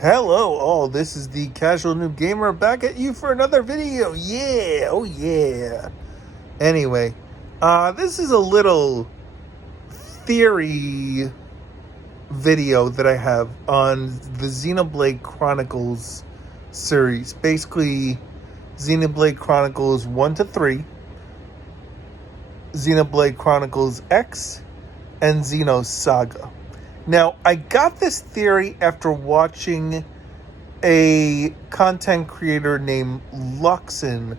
Hello all, this is the Casual Noob Gamer back at you for another video. Yeah, oh yeah. Anyway, this is a little theory video that I have on the Xenoblade Chronicles series. Basically, Xenoblade Chronicles 1 to 3, Xenoblade Chronicles X, and Xenosaga. Now, I got this theory after watching a content creator named Luxon,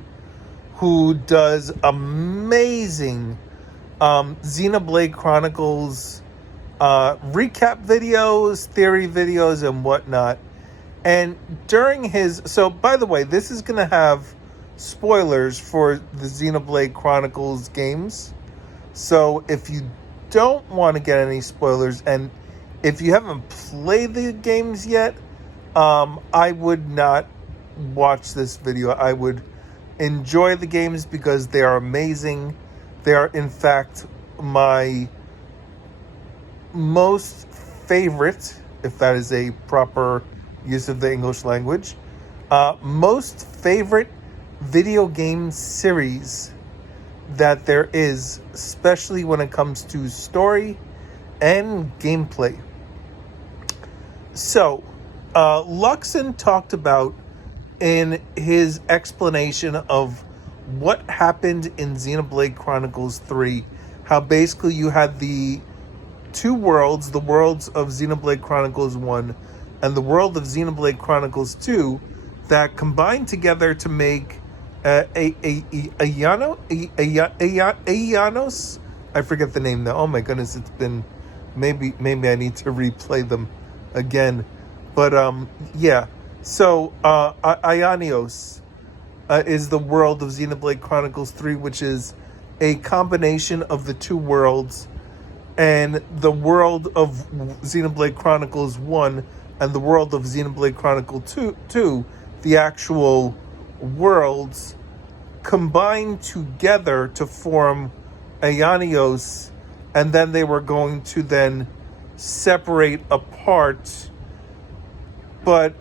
who does amazing Xenoblade Chronicles recap videos, theory videos, and whatnot. And during his... So, by the way, this is going to have spoilers for the Xenoblade Chronicles games. So, if you don't want to get any spoilers, and if you haven't played the games yet, I would not watch this video. I would enjoy the games because they are amazing. They are, in fact, my most favorite, if that is a proper use of the English language, most favorite video game series that there is, especially when it comes to story and gameplay. So, Luxon talked about in his explanation of what happened in Xenoblade Chronicles 3, how basically you had the two worlds, the worlds of Xenoblade Chronicles 1 and the world of Xenoblade Chronicles 2, that combined together to make Ayanos. I forget the name now. Oh my goodness, it's been maybe I need to replay them again. But yeah. So Aionios is the world of Xenoblade Chronicles 3, which is a combination of the two worlds, and the world of Xenoblade Chronicles 1 and the world of Xenoblade Chronicles 2, the actual worlds combined together to form Aionios, and then they were going to then separate apart. But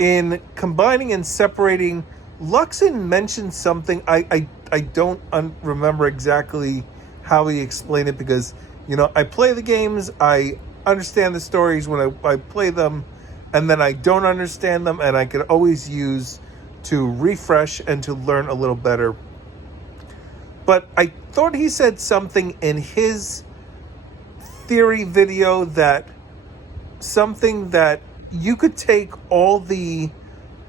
in combining and separating, Luxon mentioned something. I don't remember exactly how he explained it, because, you know, I play the games, I understand the stories when I play them, and then I don't understand them, and I could always use to refresh and to learn a little better. But I thought he said something in his theory video, that something that you could take all the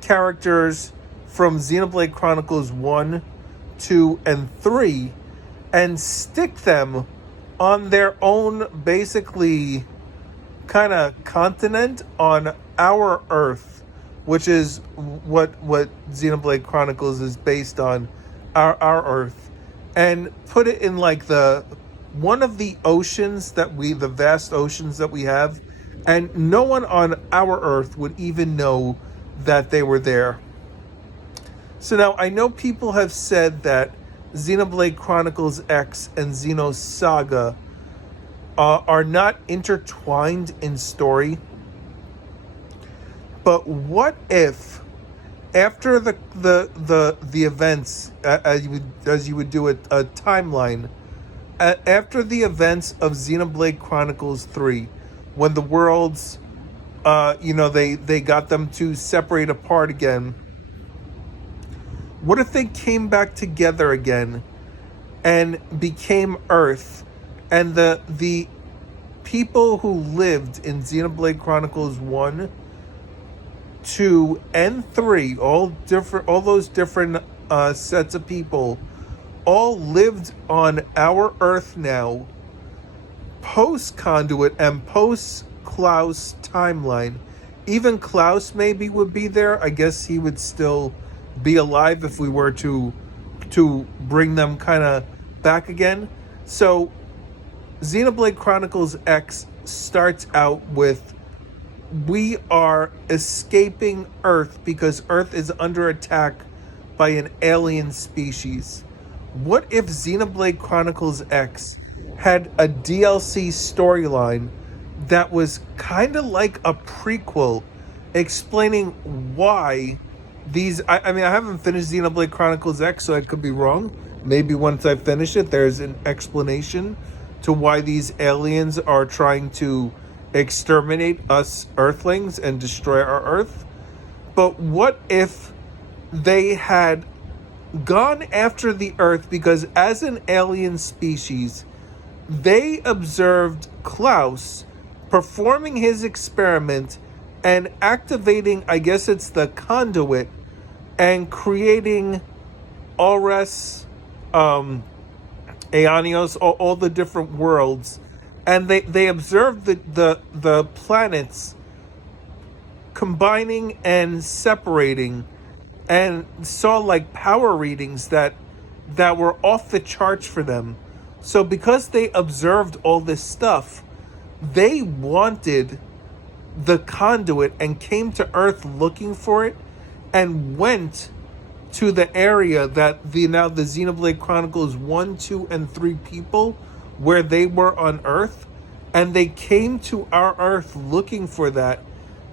characters from Xenoblade Chronicles 1, 2, and 3 and stick them on their own, basically, kind of continent on our Earth, which is what Xenoblade Chronicles is based on, our Earth, and put it in like one of the oceans the vast oceans that we have, and no one on our Earth would even know that they were there. So now, I know people have said that Xenoblade Chronicles X and Xenosaga are not intertwined in story. But what if, after the events, as you would do a timeline, after the events of Xenoblade Chronicles 3, when the worlds, they got them to separate apart again, what if they came back together again and became Earth, and the people who lived in Xenoblade Chronicles 1, 2, and 3, all those different sets of people, all lived on our Earth now, post Conduit and post Klaus timeline. Even Klaus maybe would be there. I guess he would still be alive if we were to bring them kind of back again. So Xenoblade Chronicles X starts out with, we are escaping Earth because Earth is under attack by an alien species. What if Xenoblade Chronicles X had a DLC storyline that was kind of like a prequel explaining why these. I mean, I haven't finished Xenoblade Chronicles X, so I could be wrong. Maybe once I finish it, there's an explanation to why these aliens are trying to exterminate us Earthlings and destroy our Earth. But what if they had gone after the Earth because, as an alien species, they observed Klaus performing his experiment and activating, I guess it's the conduit, and creating Ores, Aeonios, all the different worlds, and they observed the planets combining and separating, and saw like power readings that were off the charts for them. So because they observed all this stuff, they wanted the conduit and came to Earth looking for it, and went to the area that the Xenoblade Chronicles 1, 2, and 3 people, where they were on Earth, and they came to our Earth looking for that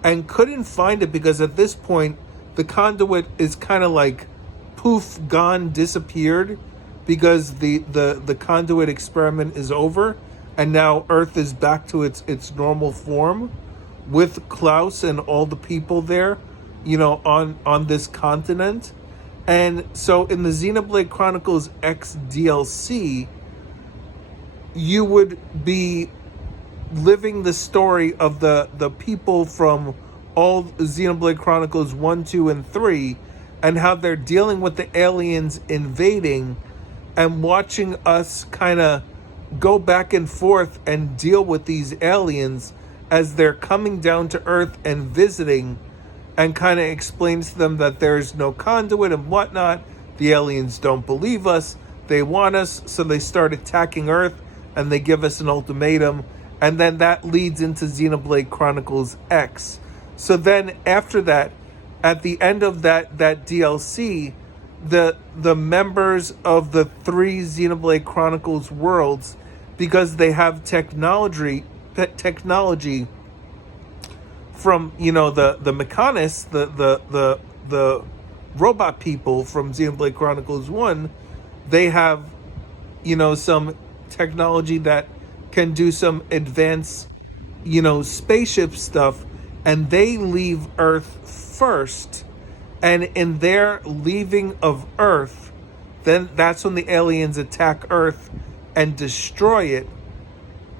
and couldn't find it because at this point the conduit is kind of like poof, gone, disappeared, because the conduit experiment is over, and now Earth is back to its normal form with Klaus and all the people there, on this continent. And so in the Xenoblade Chronicles X DLC, you would be living the story of the people from all Xenoblade Chronicles 1, 2, and 3, and how they're dealing with the aliens invading, and watching us kind of go back and forth and deal with these aliens as they're coming down to Earth and visiting, and kind of explains to them that there's no conduit and whatnot. The aliens don't believe us. They want us, so they start attacking Earth, and they give us an ultimatum. And then that leads into Xenoblade Chronicles X. So then after that, at the end of that DLC, the members of the 3 Xenoblade Chronicles worlds, because they have technology from the mechanists, the robot people from Xenoblade Chronicles 1, they have some technology that can do some advanced spaceship stuff, and they leave Earth first, and in their leaving of Earth, then that's when the aliens attack Earth and destroy it,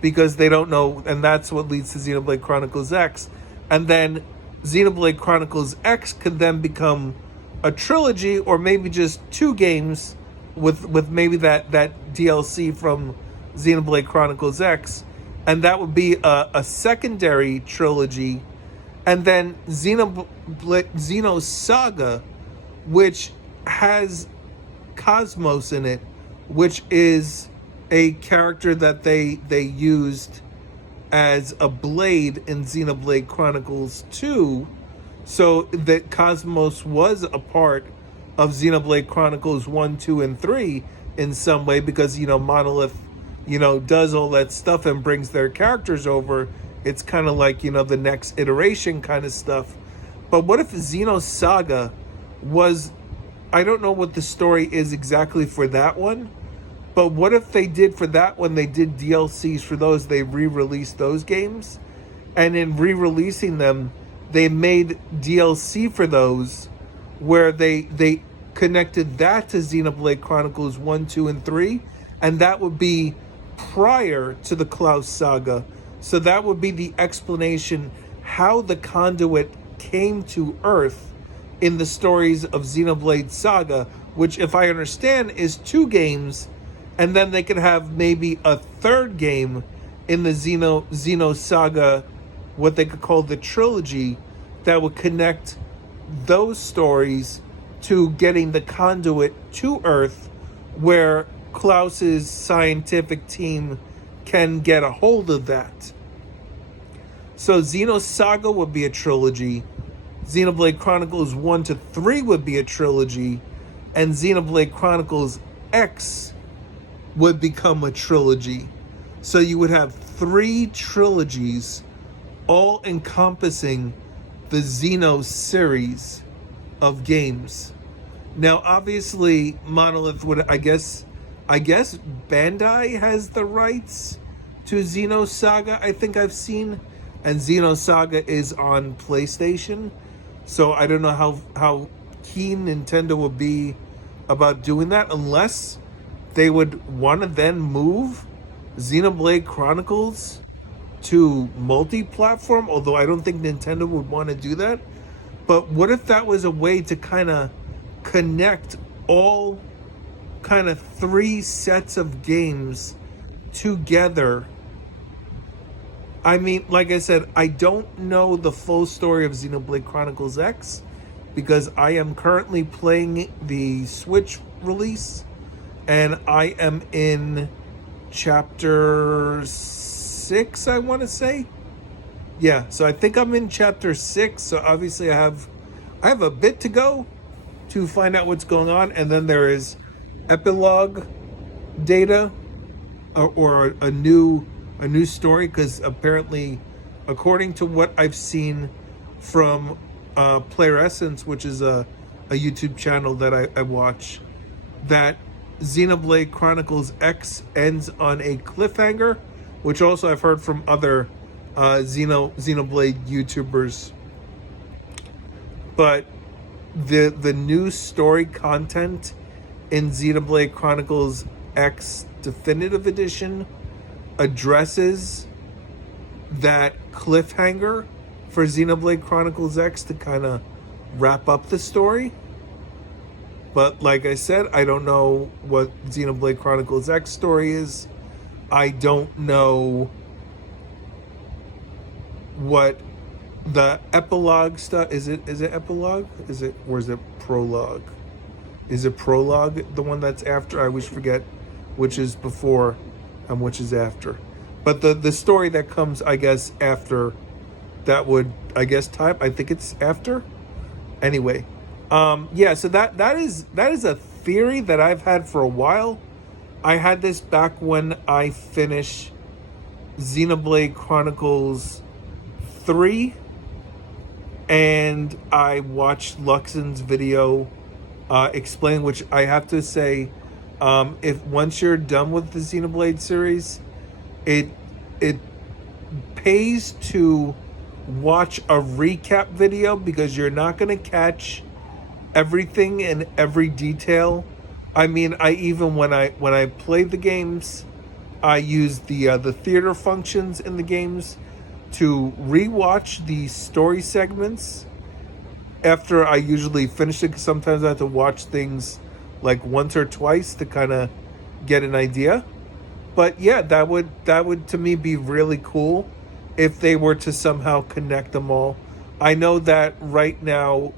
because they don't know, and that's what leads to Xenoblade Chronicles X. And then Xenoblade Chronicles X could then become a trilogy, or maybe just 2 games with maybe that DLC from Xenoblade Chronicles X, and that would be a secondary trilogy. And then Xenosaga, which has Cosmos in it, which is a character that they used as a blade in Xenoblade Chronicles 2. So that Cosmos was a part of Xenoblade Chronicles 1, 2, and 3 in some way, because Monolith does all that stuff and brings their characters over. It's kind of like the next iteration kind of stuff. But what if Xenosaga was, I don't know what the story is exactly for that one, but what if they did for that one, they did DLCs for those, they re-released those games, and in re-releasing them, they made DLC for those, where they connected that to Xenoblade Chronicles 1, 2, and 3, and that would be prior to the Klaus saga. So that would be the explanation how the conduit came to Earth in the stories of Xenoblade Saga, which, if I understand, is 2 games, and then they could have maybe a 3rd game in the Xenosaga, what they could call the trilogy, that would connect those stories to getting the conduit to Earth, where Klaus's scientific team can get a hold of that. So Xenosaga would be a trilogy, Xenoblade Chronicles 1 to 3 would be a trilogy, and Xenoblade Chronicles X would become a trilogy. So you would have 3 trilogies, all encompassing the Xeno series of games. Now, obviously, Monolith would, I guess Bandai has the rights to Xenosaga. I think I've seen, and Xenosaga is on PlayStation. So I don't know how keen Nintendo would be about doing that, unless they would want to then move Xenoblade Chronicles to multi-platform. Although I don't think Nintendo would want to do that. But what if that was a way to kind of connect all kind of 3 sets of games together? I mean, like I said, I don't know the full story of Xenoblade Chronicles X because I am currently playing the Switch release, and I am in chapter 6, I want to say. Yeah, so I think I'm in chapter 6, so obviously I have a bit to go to find out what's going on, and then there is epilogue data, or a new story, because apparently, according to what I've seen from Player Essence, which is a YouTube channel that I watch, that Xenoblade Chronicles X ends on a cliffhanger, which also I've heard from other Xenoblade YouTubers. But the new story content in Xenoblade Chronicles X Definitive Edition addresses that cliffhanger for Xenoblade Chronicles X to kind of wrap up the story. But like I said, I don't know what Xenoblade Chronicles X story is. I don't know what the epilogue stuff is. It epilogue? Or is it prologue? Is it prologue the one that's after? I always forget which is before and which is after. But the story that comes, I guess, after that would, I guess, time. I think it's after. Anyway, yeah. So that is a theory that I've had for a while. I had this back when I finished Xenoblade Chronicles 3, and I watched Luxon's video explain, which I have to say, if once you're done with the Xenoblade series, it pays to watch a recap video, because you're not going to catch everything in every detail. I mean, I even when I played the games, I used the theater functions in the games to rewatch the story segments after I usually finish it, because sometimes I have to watch things like once or twice to kind of get an idea. But yeah, that would to me be really cool if they were to somehow connect them all. I know that right now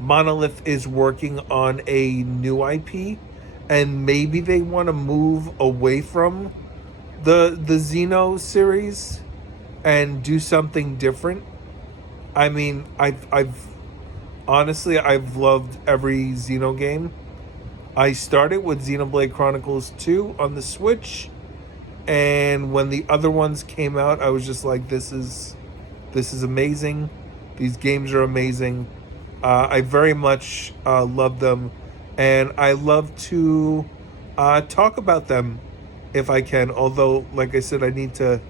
Monolith is working on a new IP, and maybe they want to move away from the Xeno series and do something different. I mean, I've honestly loved every Xeno game. I started with Xenoblade Chronicles 2 on the Switch, and when the other ones came out, I was just like, this is amazing. These games are amazing. I very much love them, and I love to talk about them if I can. Although, like I said, I need to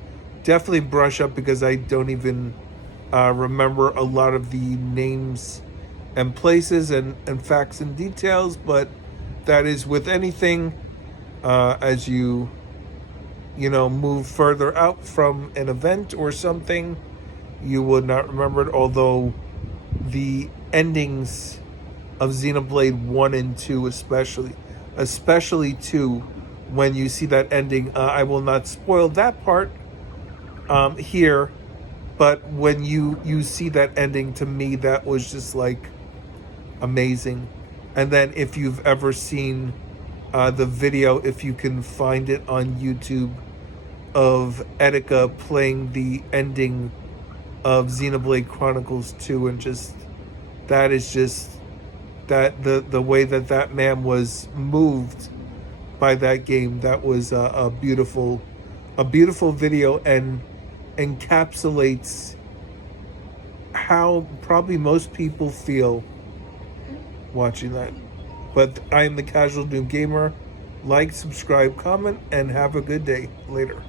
definitely brush up, because I don't even remember a lot of the names and places and facts and details. But that is with anything, as you move further out from an event or something, you would not remember it. Although the endings of Xenoblade 1 and 2 especially 2, when you see that ending, I will not spoil that part here, but when you see that ending, to me that was just like amazing. And then if you've ever seen the video, if you can find it on YouTube, of Etika playing the ending of Xenoblade Chronicles 2, and just that is just that the way that man was moved by that game, that was a beautiful video, and encapsulates how probably most people feel watching that. But I am the Casual Doom Gamer. Like, subscribe, comment, and have a good day. Later.